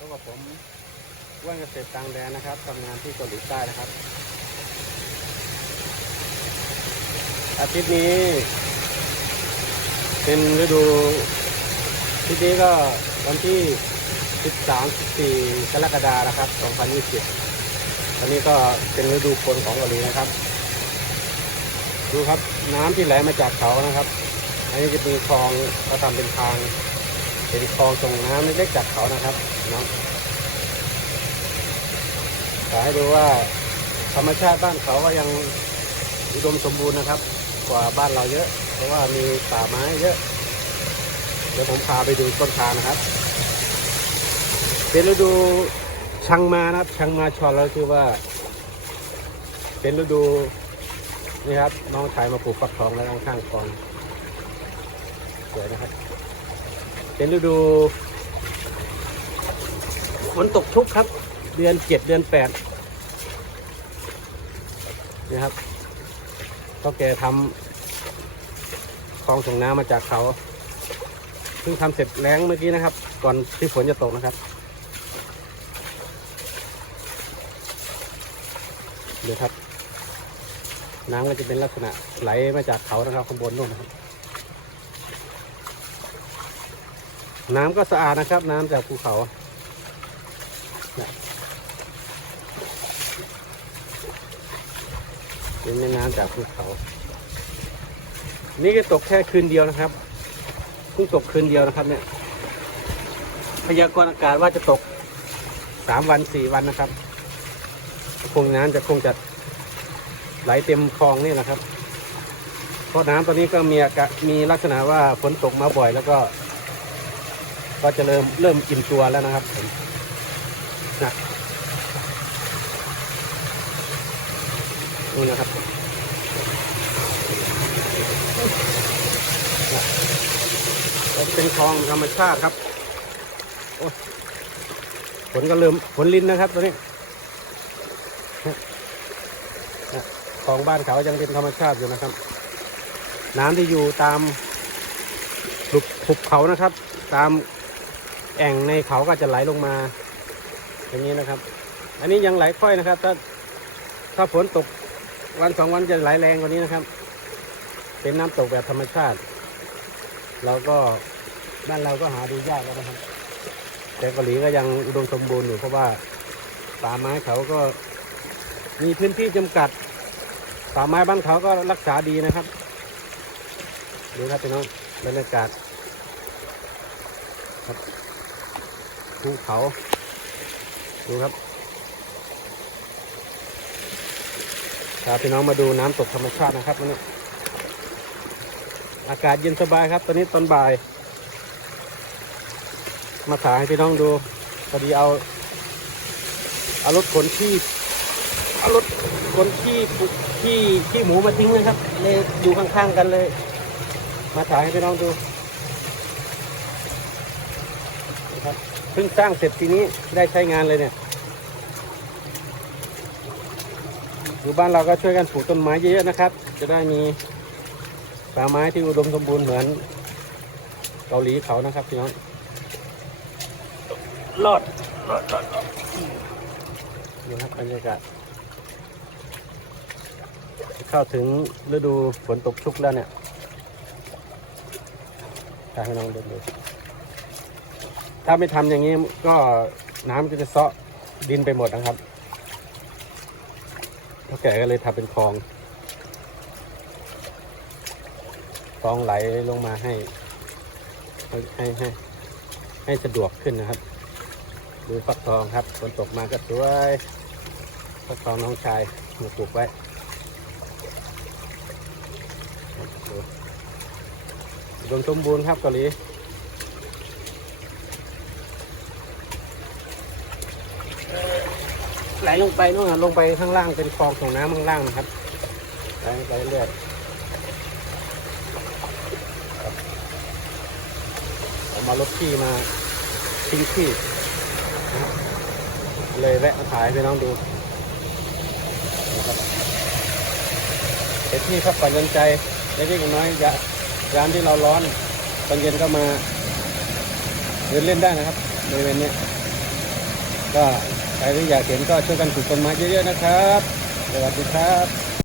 พบกับผมว่านเกษตรต่างแดนนะครับทำงานที่เกาหลีใต้นะครับ อาทิตย์นี้ เป็นฤดูอาทิตย์นี้ก็วันที่ 13 14 กรกฎาคมนะครับ 2020ตอนนี้ก็เป็นฤดูฝนของเกาหลีนะครับ ดูครับน้ำที่ไหลมาจากเขานะครับ อันนี้จะมีคลองเขาทำเป็นทาง เป็นคลองส่งน้ำเล็กๆจากเขานะครับเนาะขอให้ดูว่าธรรมชาติบ้านเขาก็ยังอุดมสมบูรณ์นะครับ กว่าบ้านเราเยอะ เพราะว่ามีป่าไม้เยอะ เดี๋ยวผมพาไปดูต้นทางนะครับเป็นฤดูชังมานะครับชังมาชอนแล้วคือว่า เป็นฤดูนี่ครับน้องชายมาปลูกฟักทองแล้วข้างๆคลองสวยนะครับ เป็นฤดูฝนตกชุกครับ เดือนเจ็ดเดือนแปดนี่ครับก็แกทำคลองส่งน้ำมาจากเขาเพิ่งทำเสร็จแล้งเมื่อกี้นะครับ ก่อนที่ฝนจะตกนะครับ ดูครับ น้ำก็จะเป็นลักษณะไหลมาจากเขานะครับข้างบนนู่นนะครับ น้ำก็สะอาดนะครับ น้ำจากภูเขาเนี่ยเป็นแม่น้ำจากภูเขา นี่ก็ตกแค่คืนเดียวนะครับเพิ่งตกคืนเดียวนะครับ เนี่ย พยากรณ์อากาศว่าจะตกสามวันสี่วันนะครับ คงน้ำจะคงจะไหลเต็มคลองนี่แหละครับ เพราะน้ำตอนนี้ก็มีอากาศมีลักษณะว่าฝนตกมาบ่อยแล้วก็ ก็จะเริ่มเริ่มอิ่มตัวแล้วนะครับผมนะนี่นะครับเป็นคลองธรรมชาติครับโอ้ยฝนก็เริ่มฝนลินนะครับตัวนี้นะนะคลองบ้านเขายังเป็นธรรมชาติอยู่นะครับ น้ำที่อยู่ตามหลุบหุบเขานะครับ ตาม แอ่งในเขาก็จะไหลลงมา อย่างนี้นะครับ อันนี้ยังไหลค่อยนะครับ ถ้าถ้าฝนตกวันสองวันจะไหลแรงกว่านี้นะครับ เป็นน้ำตกแบบธรรมชาติ เราก็บ้านเราก็หาดูยากแล้วนะครับ แต่เกาหลีก็ยังอุดมสมบูรณ์อยู่เพราะว่าป่าไม้เขาก็มีพื้นที่จำกัดป่าไม้บ้านเขาก็รักษาดีนะครับดูครับพี่น้องบรรยากาศครับ ภูเขา ดูครับพาพี่น้องมาดูน้ำตกธรรมชาตินะครับวันนี้อากาศเย็นสบายครับ ตอนนี้ตอนบ่าย มาถ่ายให้พี่น้องดูพอดีเอาเอารถขนขี้เอารถขนขี้ขี้ขี้หมูมาทิ้งนะครับเลยอยู่ข้างๆกันเลย มาถ่ายให้พี่น้องดู นะครับเพิ่งสร้างเสร็จทีนี้ได้ใช้งานเลยเนี่ยอยู่บ้านเราก็ช่วยกันปลูกต้นไม้เยอะๆนะครับ จะได้มีป่าไม้ที่อุดมสมบูรณ์เหมือนเกาหลีเขานะครับพี่น้องรอดรอดรอดรอดนี่ครับบรรยากาศเข้าถึงฤดูฝนตกชุกแล้วเนี่ยพาให้น้องเดินดู ถ้าไม่ทำอย่างนี้ก็น้ำก็จะเซาะดินไปหมดนะครับเท่าแก่ก็เลยทำเป็นคลองคลองไหลลงมาให้ให้ ให้ให้ ให้สะดวกขึ้นนะครับดูฟักทองครับฝนตกมาก็สวยฟักทองน้องชายมาปลูกไว้ดูอุดมสมบูรณ์ครับเกาหลี ไหลลงไปนู่นนะลงไปข้างล่างเป็นคลองส่งน้ำข้างล่างนะครับไหลไปเรื่อยครับเอามารถขี้มาทิ้งขี้เลยแวะมาถ่ายให้พี่น้องดูเป็นที่พักผ่อนย่อนใจเล็กๆน้อยๆยายามที่เราร้อนตอนเย็นก็มาเดินเล่นได้นะครับบริเวณนี้ก็ ใครที่อยากเห็นก็ช่วยกันปลูกต้นไม้เยอะๆนะครับสวัสดีครับ